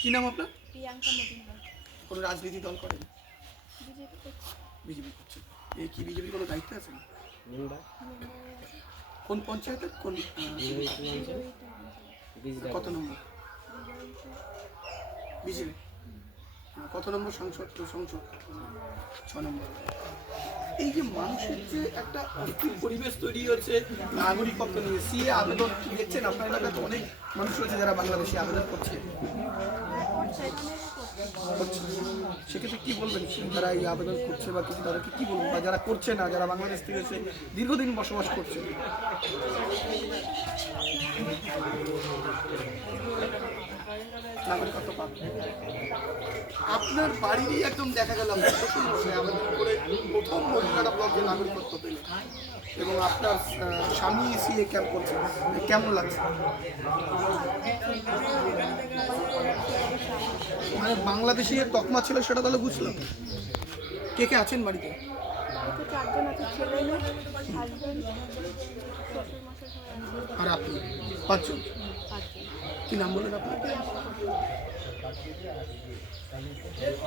কি নাম আপনার? প্রিয়াঙ্কা মজুমদার। কোনো রাজনীতি দল করেন? বিজেপি করছি। বিজেপি করছেন। এই কি বিজেপির কোনো দায়িত্বে আছেন? মেম্বার আছে। কোন পঞ্চায়েতের কোন কত নম্বর? বিজেপি। কত নম্বর সংসদ? 6 নম্বর। এই যে মানুষের যে একটা অস্থির পরিবেশ তৈরি হচ্ছে নাগরিকত্ব নিয়ে, সিএ আবেদন দেখছেন আপনার এলাকায় তো অনেক মানুষ রয়েছে যারা বাংলাদেশে আবেদন করছে, সেক্ষেত্রে কি বলবেন যারা এই আবেদন করছে বা কিছু তাদেরকে কি বলবেন, বা যারা করছে না, যারা বাংলাদেশ থেকে এসে দীর্ঘদিন বসবাস করছে? নাগরিকত্ব পাবে। আপনার বাড়িরই একদম দেখা গেল আবেদন করে প্রথম মহিলারা ব্লকে নাগরিকত্ব পেলেন এবং আপনার স্বামী সিএ ক্যাম্প করছে, কেমন লাগছে? মানে বাংলাদেশি তকমা ছিল সেটা তাহলে বুঝলাম। কে কে আছেন বাড়িতে? আর আপনি 5 জন। কি নাম বলেন আপনার?